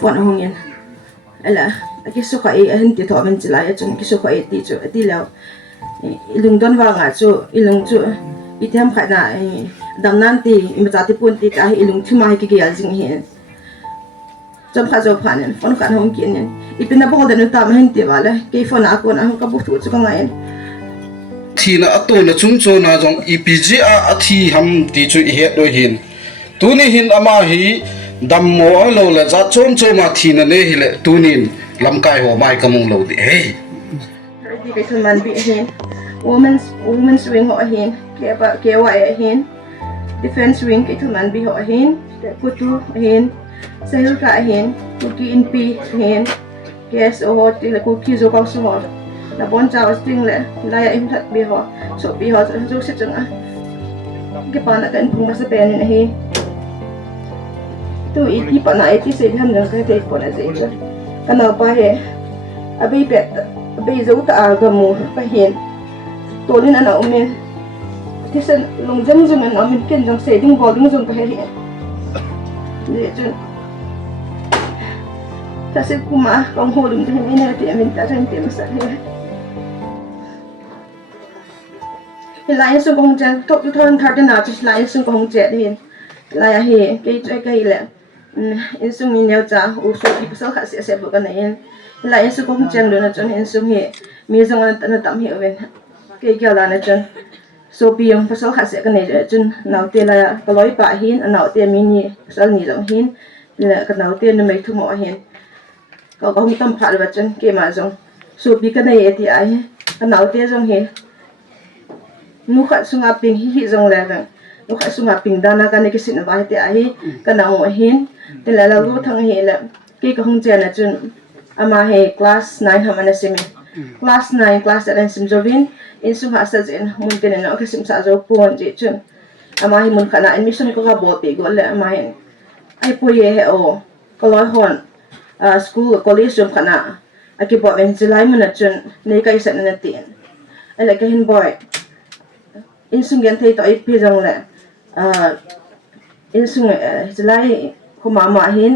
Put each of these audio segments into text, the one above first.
phone hongin ala kisu kha e hin ti tho men chila ya chun kisu kha e ti lo ilung don wa nga chu ilung chu ithem kha na dam nan ti imata ti pun ti ka ilung thima ki ya jing he chom kha zo phanen phone kha hong kin nen ipina bol den ta ma hin ti wala ke phone a ko na ka bu thu chu ka ngai thina ato na chung cho na jong epg a athi ham ti chu he do hin tuni hin ama hi dam mo lo la za chom cho ma thina ne hi le tunin lamkai ho mai kamung lo di hey di ke thun man bi hin women's wing ho hin ke wa hin defense wing ke thun man bi ho hin kutu hin sahil ka hin kuki in pi hin kes o ti le kuki zo ka so ho la bon cha string le la ya im that bi ho so bi ho zo se chung a ke pa na kan phung sa pen ni hi tu i pa na ti se han na ka te ko na ze cha kana pa he abi pet abi zo ta ga mu pa hin to lin ana umen ti sen long jam jam na min ken jang se ding bol ding jong pa he ni chun ta se kuma kong houlim te ni na ti amin ta ran te ma sa he lai su kong jan top tu thon thar na chi lai su kong je hin lai he ke le in sung ni neu cha u so ki pasal kha se bu ka nei lai su kong jan lo na chon in sung he mi jong na tam he wen ke kya la na chon so pi yong pasal kha se ka nei chun nau te la ka loi pa hin nau te mi ni pasal ni jong hin le ka nau te na mai thu mo hin ka ko mi tam pha ba chon ke ma jong so pi ka nei ti ai ka nau te jong he nu khat sunga ping hi jong la ga nu khat sunga ping dana ka ne ki sin ba te ai ka na mo hin te la la lu thang he la ki ka hung chen na chun ama he class 9 hamana simi class 9 class 7 sim jovin in su ha sa jen mun te na ka sim sa zo pon je chun ama hi mun khana admission ko ka bo te go la ama he ai po ye he o ko loi hon school college jom khana aki bo ven julai mun na chun nei kai sa na tin ala ka hin boy in sung gen thei to ai pi jong la in sung julai ko mama hin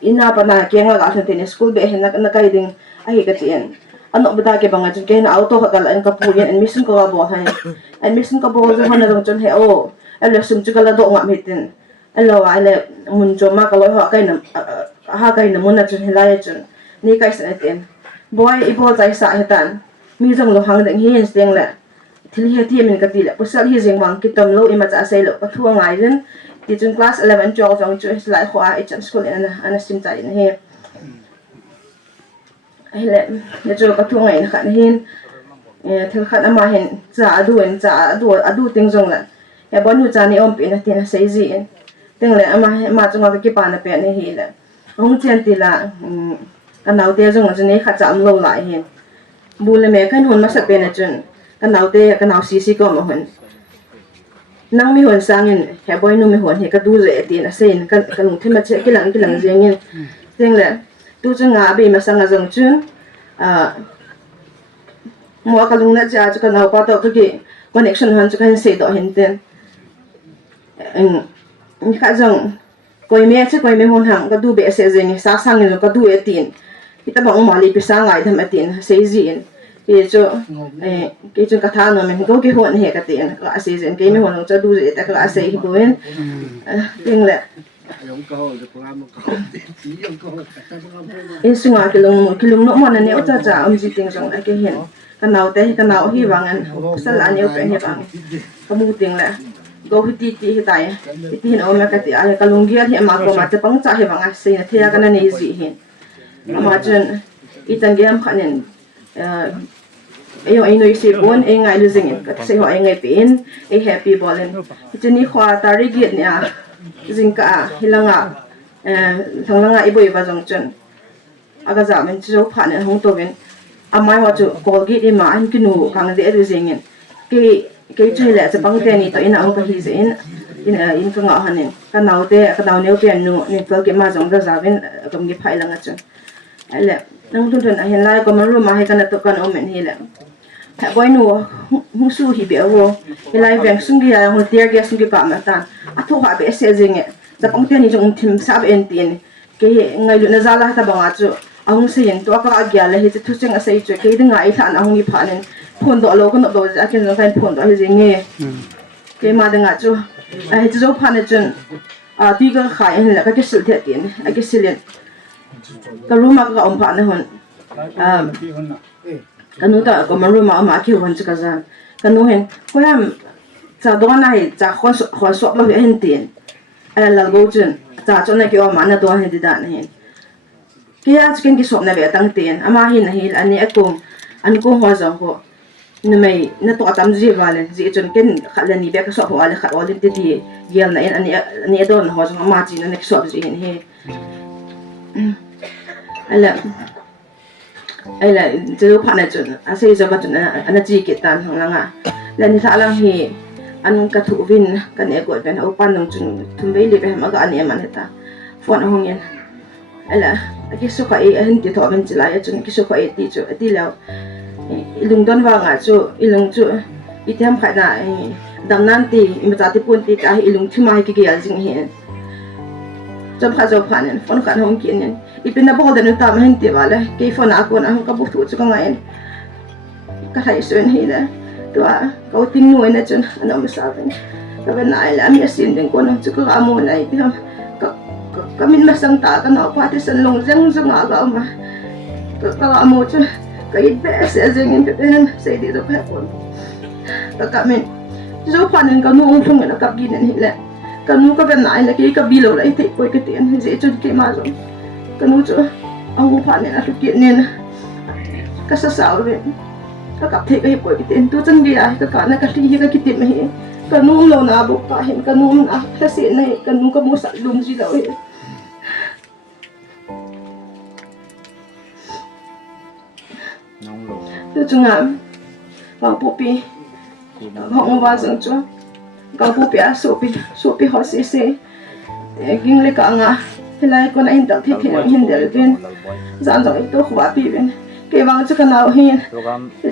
ina pa na ke nga ga thon school be hin na kai ding ai ka tien ano bada ke banga chun ke na auto ka la en ka pu yen admission ko bo hai admission ko bo jo hona dong chun he o ele sum chu kala do nga mitin elo wa ele mun jo ma ka lo ha kai na mun na chun helai chun ni kai sa ten boy i bo jai sa hetan mi jong lo hang ding hin steng la thil he ti min ka ti la pusal hi jeng wang ki tom lo ima cha sei lo pa thu ngai ren ti chun class 11 12 jong chu lai khwa I chan school ana sim chai na he hele ne jo ka thu ngai na khan hin thil khat ama hin cha adu ting jong la ya bonu cha ni om pe na ti na sei ji en teng le ama chunga ki pa na pe ne hi la hong chen ti la ka nau te jong chu ne kha cham lo lai hin bu le me kan hon ma sa pe na chun ka nau si ko ma hon nang mi hon sangin he boy nu mi hon he ka du je ti na sein ka lung thima che ki lang jeng in teng le tu chunga be ma sanga jong chun mo ka lung na cha chu ka nau pa to ki connection hon chu kan se do hin ten kha jong koi me hon hang ka du be se je ni sa sang ni ka du e tin ita bang ma li pi sa ngai tham atin sei ji in ke chu ka tha no men go ki hon he ka tin ka se jen ke me hon cha du je ta ka se hi boen ting le in sunga kilung no mon ne cha cha ji ting jong a ke hen ka nau hi wangan sal an yo pe he bang ka mu ting le go hi ti tai ti no me ka ti a ka lung gi hi ma ko ma cha pang cha he wanga se na thea ka na nei ji hin ama chen itan gam khanen ayo ai noi se bon ai ngai lu jing ka se ho ai ngai pin ai happy bolen chini khwa tari gi nya jingka hilanga thanglanga iboi ba jong chen aga za men chu pha ne hong to ben amai ho chu colgate i ma an kinu kang de ru jing ke chu le cha bang te ni to ina ang ka hi zen in ka nga hanen ka nau neu pian nu ni pel ke ma jong da za ben kam gi phai langa chen ale nang thun thun a hen lai ko ma ru ma he kana to kan omen hi le ha boy nu hu su hi be wo ilai veng sung gi ya ho tier ge sung gi pa ma ta a tho ha be se jing e cha pang te ni jong thim sa ben tin ke ngai lu na zala ta banga chu ahung se yen to ka agya la hi chu cheng a sei chu ke de ngai tha na hung hi phanen phone do lo ko no do ja ken no kan phone do hi nge ke ma de nga chu a hi chu phane chun a ti ka khai hen la ka ke sil the tin a ke silen ka ruma ka om phane hon kanu ta ko maru ma ki hon chu ka za kanu hen ko yam cha do na hi cha khon so lo hen tin ala la go chun cha cho na ki o ma na do hen di da hen kia chicken ki sop na ve tang ten ama hin hil ani akum an ko ho zong ko na mai na to tam ji wale ji chun ken khalani be ka sop wale khat wale ti ti yel na ani don ho zong ma chi na nek sop ji hin he ala je pa na chun ase je ba chun ana ji ki tan hong langa la ni sa lang hi an ka thu win kan e ko ben o pan nong chun thum be li be ma ga ani man heta phone hong yen ala ki so ka e hen ti tho ben chila ya chun ki so ka e ti chu ti law ilung don wa nga chu ilung chu i them kha na dam nan ti im ta ti pun ti ta ilung thi mai ki ki al jing he chom kha zo phanen phone khan hong kin nen i pin na bol den ta ma hen ti wala ke phone a ko na ka bu thu chu ka ngai ka thai sen hi da to a ka ting nu na chun ana ma sa ben ka ben ai la mi asin den ko na chu ka mo nai ti ham kami masang ta ka na pati san long jang jang aga ma ka mo chu ka it be se jeng in ben se di do pa kon ka kami zo panen ka nu thung na ka gi nen hi le ka nu ka ben nai le ki ka bi lo lai te ko ke ten je chu ke ma zo ka nu chu ang panen a tu ki nen ka sa sa ve ka kap the ka hi ko ke ten tu chang gi a ka na ka ti hi ka ki tin me hi ka nu lo na bu ka hin ka nu na ka se nei ka nu ka mo sa lum ji lo hi tu chung am ba pu pi hong wa zeng chu ka pu pi a so pi ho se se ging le ka nga helai ko na in ta the the hin del bin zan zong to khwa pi bin ke wang chu ka nau hin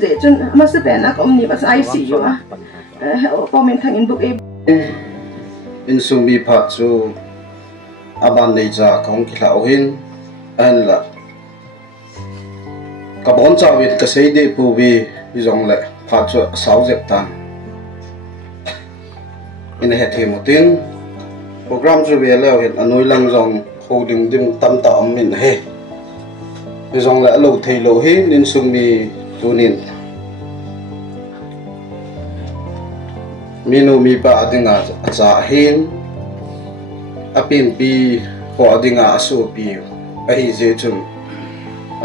je chun ma se pe na kom ni ba sai si yo a ko men thang in book e in sumi pha chu aban nei cha kong ki la hin an la ka bon cha wit ka sei de pu bi zong le pha chu sau jep tan in he the motin program chu ve le het anoi lang zong houlim dim tam ta am min he zong le lo thei lo hi nin sumi tunin minu mi pa adinga cha hin apin pi ho adinga asu pi a hi je chun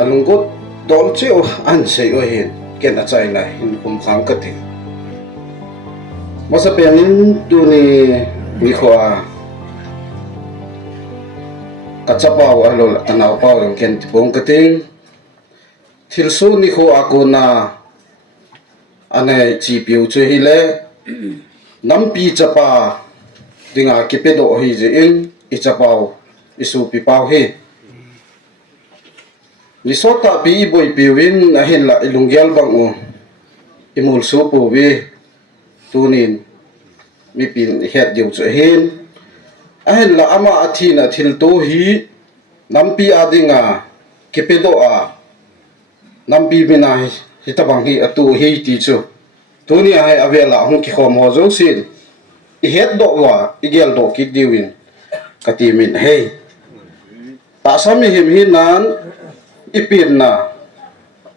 alungot dol cheo an sei o hin ken a chai na hin kum khang ka ti masa penin tu ni khoa kachapa wa lo tanaw pa yung ken tipong kating thilsu ni kho ako na ane chi piu chu hi le nampi chapa dinga kipedo hi je in ichapao isu pi pau hi ni sota pi boy piwin a hin la ilungyal bang o imul su pu wi tunin mi pin het diu chu hin a hin la ama athina thil to hi nampi adinga kipedo a nampi bina hi tabang hi atu hi ti chu tuni hai avela hong ki khom ho zo sin I het do wa igel do ki diwin katimin hey ta sami him hinan ipin na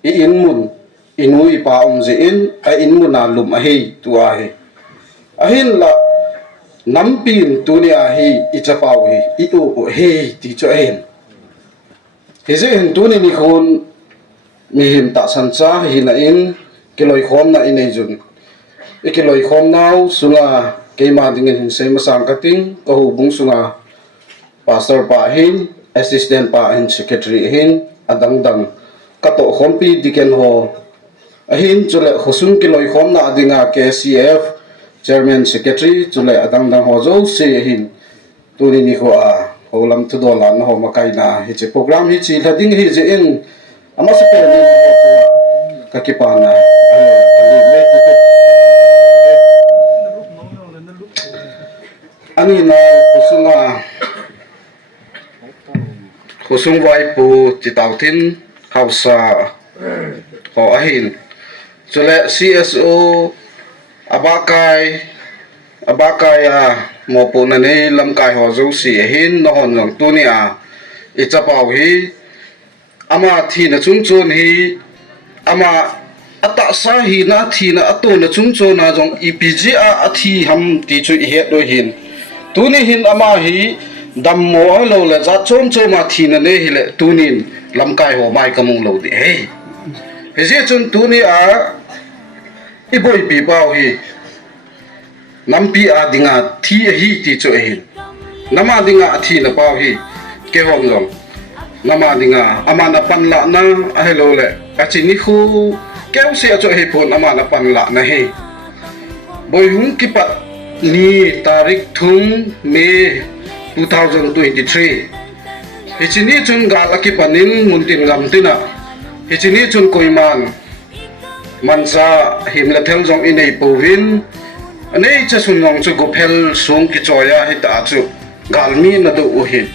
I inmun inui pa je in a inmuna lum a hey tu a he ahin la nampin tuni a hi ichapau hi I u hey ti cho hen heze hin tuni ni khon mi him ta san cha hi na in kiloi khom na in jun ikiloi khom nau sunga keima dingin hin sei masang kating ko hubung sunga pastor pa hin assistant pa hin secretary hin adang dang kato khompi diken ho ahin chule khosung kiloi khom na adinga KCF chairman secretary chule adang dang ho zo se hin tuni ni ko a houlim thu dola na ho makai na hi che program hi chi lading hi je in ama se pe ni ka ki pa na ani na kusuma khusung vai pu chi tau tin hausa ho ahin chule CSO abakai mo pu na nei lam kai ho zo si hin no hon jong tu ni ichapau hi ama thi na chung chon hi ama ata sa hi na thi na ato na chung chon na jong EPG a thi ham ti chu he do hin tu ni hin ama hi dam mo lo la za chom choma thi na ne hi le tu nin lam kai ho mai kamung lo di he he je chun tu ni i boi pi pau hi nampi dinga thi hi ti chu hin nama dinga thi na pau hi ke hom jong nama dinga amana panla na hello le achini khu keu se cho he pon amana panla na he boy hung ki pat ni tarik thum me 2023 hichini chun gala ki panin muntin gam tina hichini chun koiman mansa himla thel jong inei povin anei cha sun jong chu gophel sung ki choya hita chu galmi na do uhin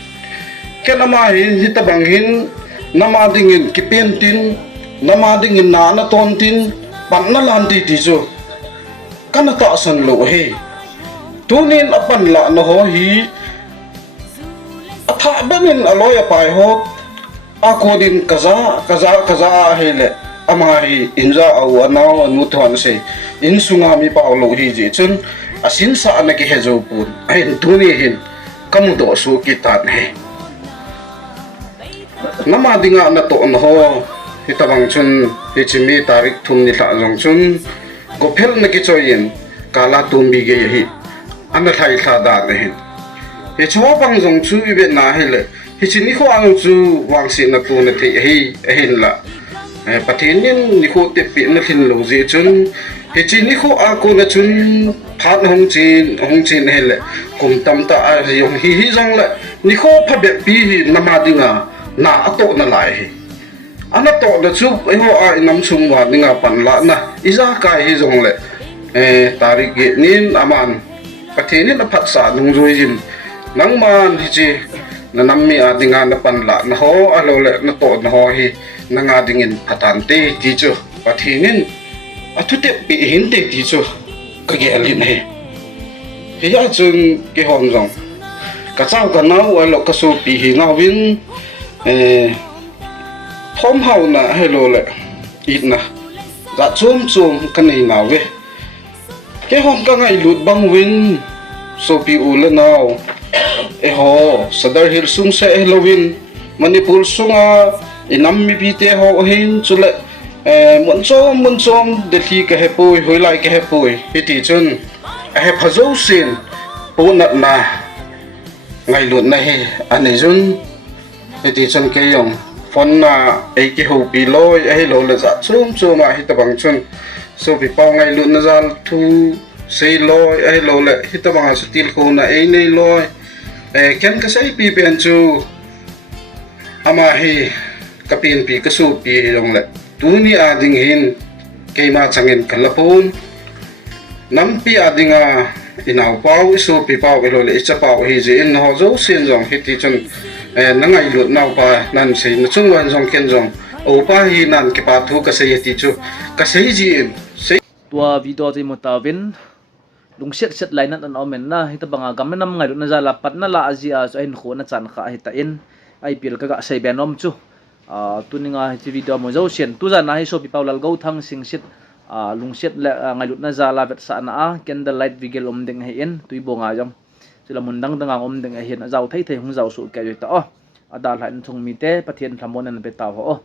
kenama hin hita banghin nama dingin ki pentin nama dingin na tontin pan na lanti ti chu kana ta san lo he tunin apan la no ho hi atha banin aloya pai ho akodin kaza hele ama hi inja au anau anu thon se in sunga mi pa lo hi ji chun asin sa na ki hejo pun ain tuni hin kamu do su ki tan he nama dinga na to no ho hitawang chun hichimi tarik thum ni tha jong chun gophel na ki choyin kala tumbi ge hi ana thai tha da ne hin he chho bang jong chu ibe na hele hichini kho ang chu wangsi na tu na thi hi hin la patinin ni kho te pi na thin lo ji chun hichini kho a ko na chun phat hong chin hele kum tam ta a yong hi jong la ni kho pha be pi hi nama dinga na ato na lai hi ana to da chu ai ho a nam sung wa dinga pan la na iza kai hi jong le tarik ge nin aman patinin na phat sa nung roi jin nang man hi chi na nammi adinga na pan la na ho alo le na to na ho hi na nga dingin patan te ti chu pathinin atute pi hin te ti chu ka ge alin he he ya chung ke hom jong ka chau ka nau alo ka su pi hi ngawin thom hau na hello le itna za chum ka nei naw we ke hom ka ngai lut bang win so pi u le naw ho sadar hil sung se halloween manipur sunga inam mi pi te ho hin chule mun chom de thi ka he pui hoi lai ka he pui hiti chun he phazo sin pu na ngai lut na he ane jun hiti chun ke yong phone na ei ki ho pi loi ei lo le za chum ma hi ta bang chun so pi pau ngai lut na zal thu sei loi ei lo le hi ta bang stil ko na ei nei loi ken ka sei pi pen chu ama hi kapin pi ka su pi long le tu ni ading hin keima changin kalapon nam pi adinga inaw pau isu pi pau elo le icha pau hi ji in ho zo sin jong hi ti chun nangai lut naw pa nan sei na chung wan jong ken jong o pa hi nan ki pa thu ka sei ti chu ka sei ji in sei tua video ti motawin lung set line an omen na hita banga gamenam ngai na zala patna la azia so in khona chan kha hita in IPL ka sei benom chu tuninga hi video mo zo sian tu za na hi so pi Tahchapa Lalgouthang singsit lung set ngai lut na zala vet sa na candle light vigil ding hi in tui bonga jong sila mundang dang om ding hi na zau thei hung zau su ka ta adal han thung mi te pathian thamon an pe ta ho